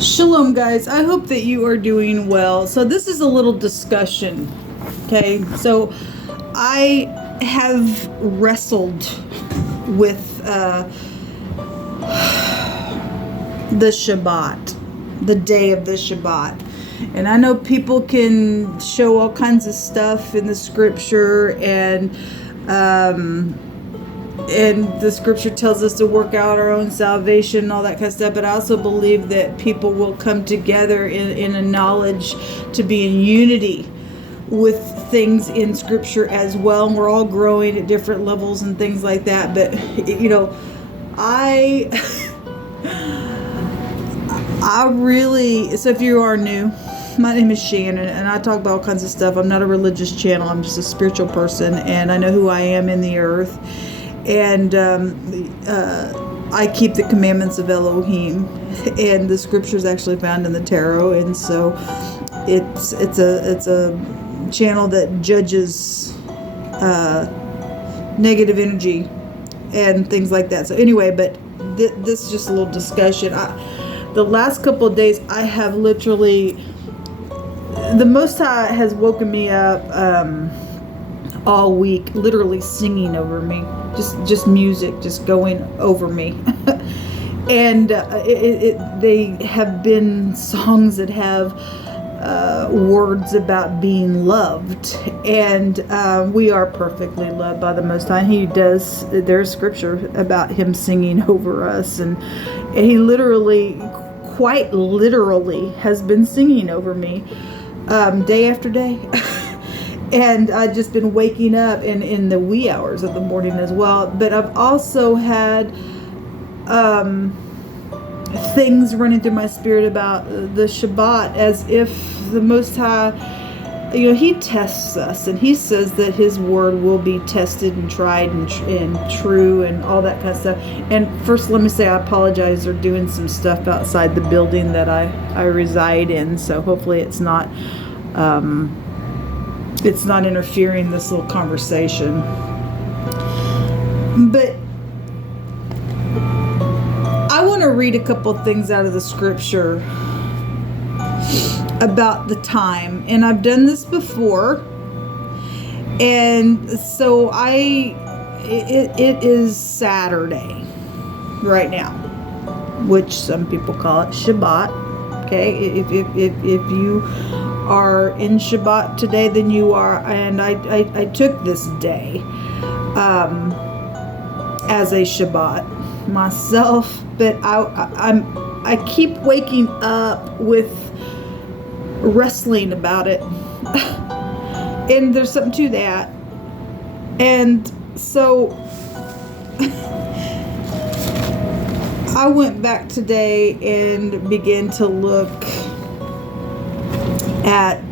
Shalom, guys. I hope that you are doing well. So this is a little discussion, okay? So I have wrestled with the Shabbat, the day of the Shabbat. And I know people can show all kinds of stuff in the scripture, and the scripture tells us to work out our own salvation and all that kind of stuff. But I also believe that people will come together in a knowledge to be in unity with things in scripture as well. And we're all growing at different levels and things like that. But, you know, I really, so if you are new, my name is Shannon, and I talk about all kinds of stuff. I'm not a religious channel. I'm just a spiritual person, and I know who I am in the earth. And I keep the commandments of Elohim, and the scripture is actually found in the tarot. And so it's a channel that judges negative energy and things like that. So anyway, but this is just a little discussion. The last couple of days, I have literally, the Most High has woken me up all week, literally singing over me, just music, just going over me. And they have been songs that have words about being loved, and we are perfectly loved by the Most High. He does. There's scripture about him singing over us, and he literally, quite literally, has been singing over me day after day. And I've just been waking up in the wee hours of the morning as well. But I've also had things running through my spirit about the Shabbat, as if the Most High, you know, he tests us, and he says that his word will be tested and tried and true and all that kind of stuff. And first, let me say I apologize. They're doing some stuff outside the building that I reside in, so hopefully it's not interfering in this little conversation. But I want to read a couple things out of the scripture about the time. And I've done this before. And so it is Saturday right now, which some people call it Shabbat. Okay, if you are in Shabbat today, then you are. And I took this day as a Shabbat myself, but I keep waking up with wrestling about it. And there's something to that. And so I went back today and began to look at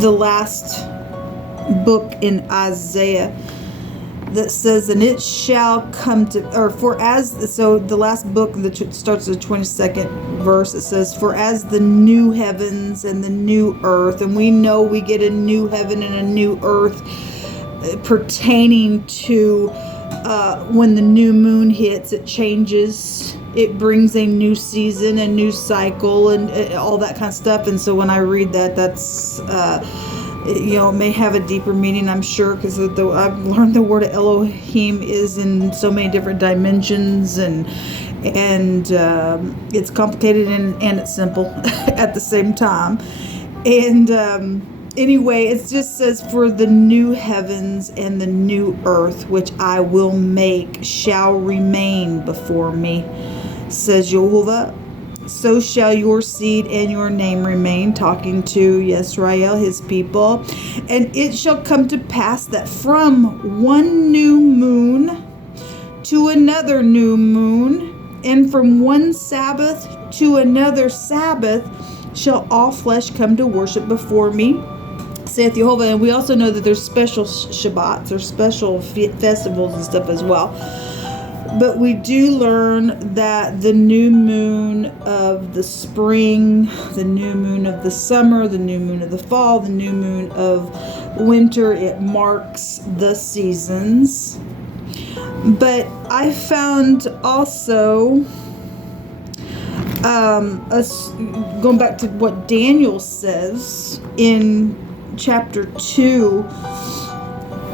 the last book in Isaiah that says, and it shall come to, so the last book that starts at the 22nd verse, it says, for as the new heavens and the new earth, and we know we get a new heaven and a new earth pertaining to when the new moon hits, it changes. It brings a new season, a new cycle, and all that kind of stuff. And so when I read that, that's, you know, it may have a deeper meaning, I'm sure, because I've learned the word Elohim is in so many different dimensions, and it's complicated and it's simple at the same time. And anyway, it just says, for the new heavens and the new earth, which I will make, shall remain before me, says Jehovah. So shall your seed and your name remain, talking to Yisrael, his people. And it shall come to pass that from one new moon to another new moon, and from one Sabbath to another Sabbath, shall all flesh come to worship before me, saith Jehovah. And we also know that there's special Shabbats or special festivals and stuff as well. But we do learn that the new moon of the spring, the new moon of the summer, the new moon of the fall, the new moon of winter, it marks the seasons. But I found also Going back to what Daniel says in chapter 2,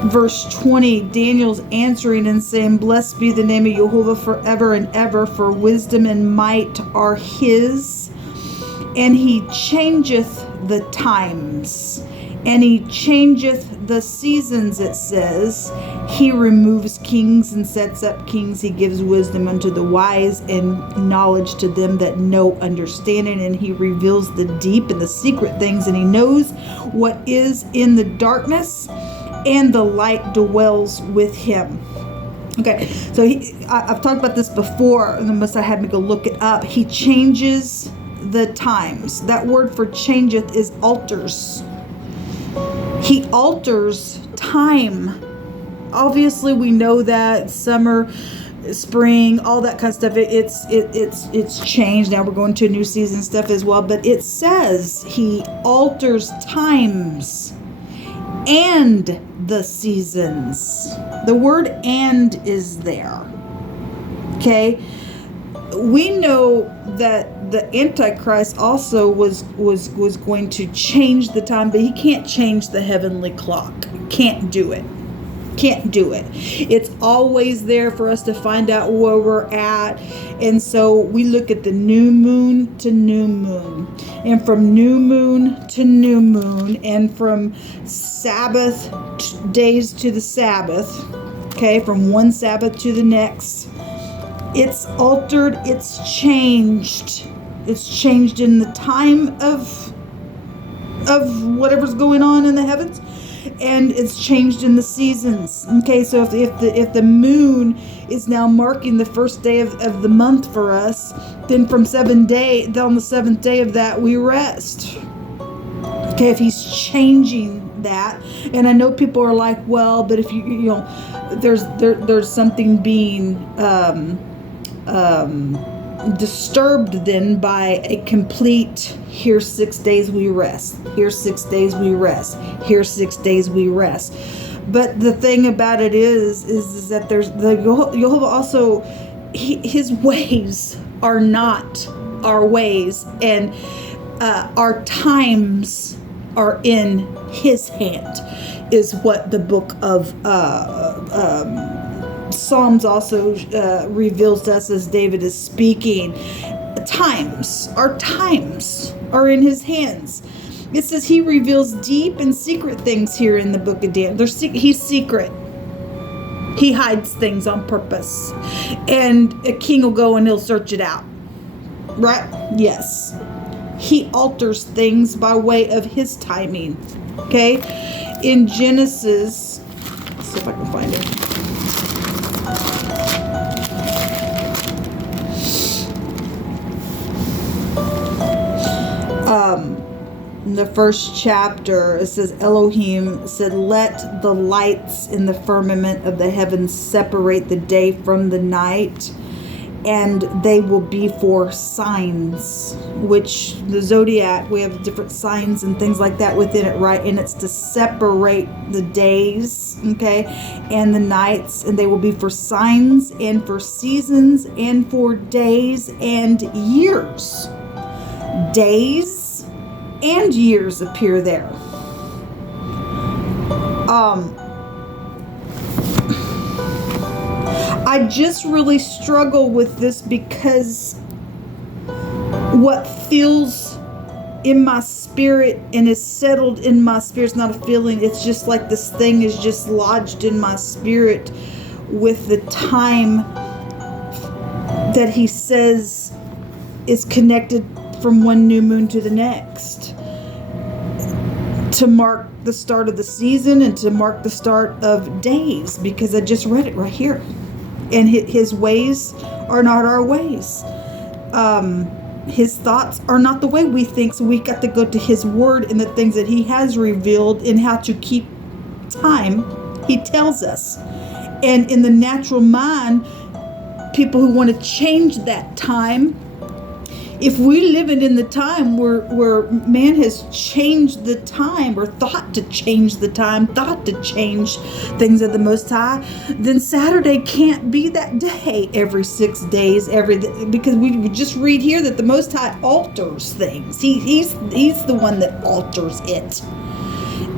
verse 20, Daniel's answering and saying, "Blessed be the name of Jehovah forever and ever, for wisdom and might are his, and he changeth the times, and he changeth the seasons," it says. "He removes kings and sets up kings. He gives wisdom unto the wise and knowledge to them that know understanding. And he reveals the deep and the secret things, and he knows what is in the darkness, and the light dwells with him." Okay, so I've talked about this before, unless I had me go look it up. He changes the times. That word for changeth is alters. He alters time. Obviously, we know that summer, spring, all that kind of stuff. It's changed. Now we're going to a new season stuff as well. But it says he alters times and the seasons. The word "and" is there. Okay, we know that the Antichrist also was going to change the time, but he can't change the heavenly clock. Can't do it. It's always there for us to find out where we're at. And so we look at the new moon to new moon, and from new moon to new moon, and from Sabbath days to the Sabbath, okay, from one Sabbath to the next. It's altered, it's changed. It's changed in the time of whatever's going on in the heavens, and it's changed in the seasons. Okay, so if the moon is now marking the first day of the month for us, then on the seventh day of that we rest. Okay, if he's changing that, and I know people are like, well, but if you know, there's something being disturbed then by a complete, here's 6 days we rest, here's 6 days we rest, here's 6 days we rest. But the thing about it is that there's the Jehovah also, his ways are not our ways, and our times are in his hand, is what the book of Psalms also reveals to us as David is speaking. Our times are in his hands. It says he reveals deep and secret things here in the book of Daniel. He's secret. He hides things on purpose. And a king will go and he'll search it out. Right? Yes. He alters things by way of his timing. Okay? In Genesis, let's see if I can find it. In the first chapter, it says, Elohim said, "Let the lights in the firmament of the heavens separate the day from the night, and they will be for signs," which the zodiac, we have different signs and things like that within it, right? And it's to separate the days, okay, and the nights, and they will be for signs and for seasons and for days and years. Days and years appear there. I just really struggle with this because what feels in my spirit and is settled in my spirit, it's not a feeling, it's just like this thing is just lodged in my spirit with the time that he says is connected from one new moon to the next, to mark the start of the season and to mark the start of days, because I just read it right here. And his ways are not our ways. His thoughts are not the way we think, so we got to go to his word and the things that he has revealed in how to keep time. He tells us. And in the natural mind, people who want to change that time, if we live in the time where man has changed the time, or thought to change the time, thought to change things of the Most High, then Saturday can't be that day every 6 days, because we just read here that the Most High alters things. He's the one that alters it.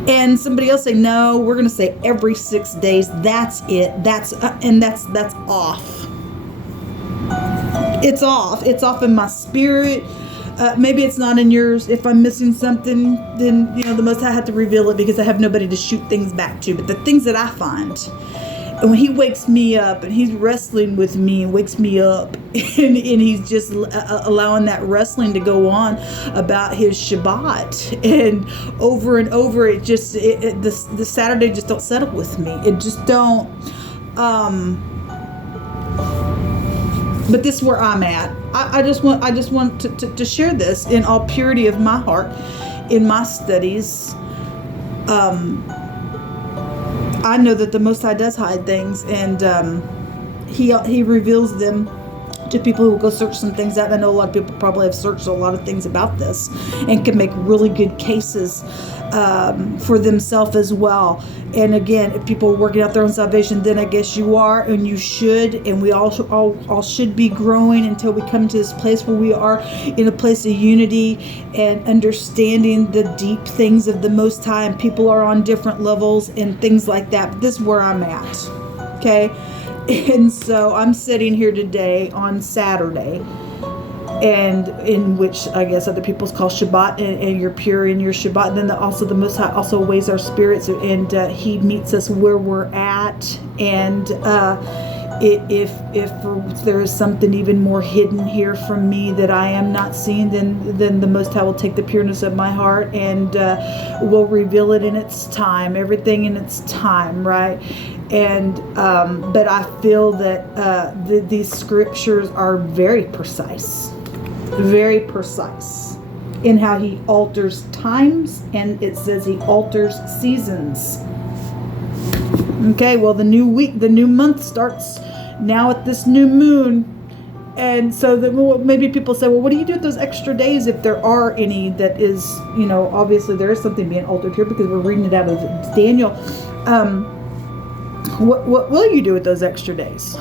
And somebody else say, no, we're going to say every 6 days. That's it. That's off. It's off. It's off in my spirit. Maybe it's not in yours. If I'm missing something, then, the Most High had to reveal it, because I have nobody to shoot things back to. But the things that I find, and when he wakes me up and he's wrestling with me and wakes me up, and he's just allowing that wrestling to go on about his Shabbat, and over, the Saturday just don't settle with me. It just don't. But this is where I'm at. I just want to share this in all purity of my heart, in my studies. I know that the Most High does hide things, and he reveals them to people who will go search some things out. I know a lot of people probably have searched a lot of things about this and can make really good cases for themselves as well. And again, if people are working out their own salvation, then I guess you are, and you should, and we all should be growing until we come to this place where we are in a place of unity and understanding the deep things of the Most High, and people are on different levels and things like that. But this is where I'm at, okay? And so I'm sitting here today on Saturday, and in which I guess other people's call Shabbat, and you're pure in your Shabbat. And then also the Most High also weighs our spirits, and he meets us where we're at. And if there is something even more hidden here from me that I am not seeing, then the Most High will take the pureness of my heart and will reveal it in its time. Everything in its time, right? And but I feel that these scriptures are very precise in how he alters times, and it says he alters seasons. Okay, well, the new week, the new month starts now at this new moon. And so maybe people say, well, what do you do with those extra days, if there are any? That is, obviously there is something being altered here, because we're reading it out of Daniel. What will you do with those extra days?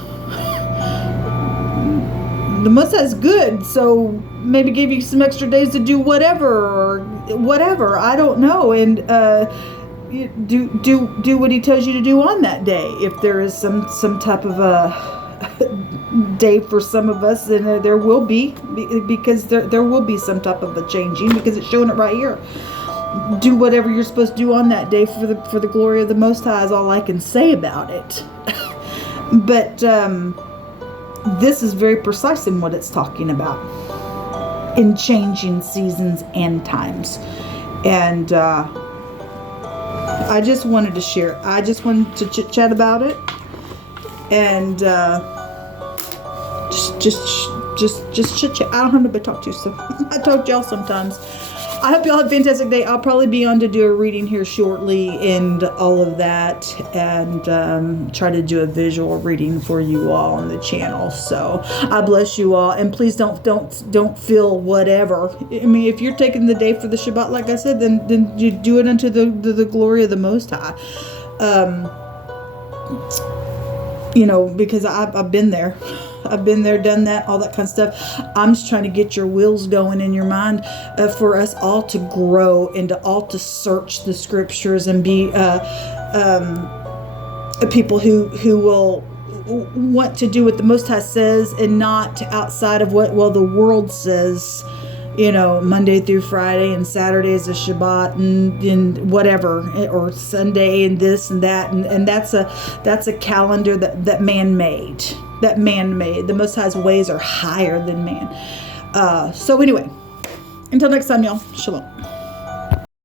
The Most High is good, so maybe give you some extra days to do whatever. I don't know. And do what he tells you to do on that day. If there is some type of a day for some of us, then there will be, because there will be some type of a changing, because it's showing it right here. Do whatever you're supposed to do on that day for the glory of the Most High is all I can say about it. But this is very precise in what it's talking about, in changing seasons and times. And I just wanted to share. I just wanted to chit-chat about it, and just chit-chat. I don't have nobody to talk to, so I talk to y'all sometimes. I hope y'all have a fantastic day. I'll probably be on to do a reading here shortly and all of that, and try to do a visual reading for you all on the channel. So I bless you all, and please don't feel whatever. I mean, if you're taking the day for the Shabbat, like I said, then you do it unto the glory of the Most High. Because I've been there. I've been there, done that, all that kind of stuff. I'm just trying to get your wheels going in your mind for us all to grow and to all to search the scriptures and be people who will want to do what the Most High says, and not outside of what the world says. Monday through Friday, and Saturday is a Shabbat, and whatever, or Sunday and this and that, and that's a calendar that man made. The Most High's ways are higher than man. So anyway, until next time, y'all. Shalom.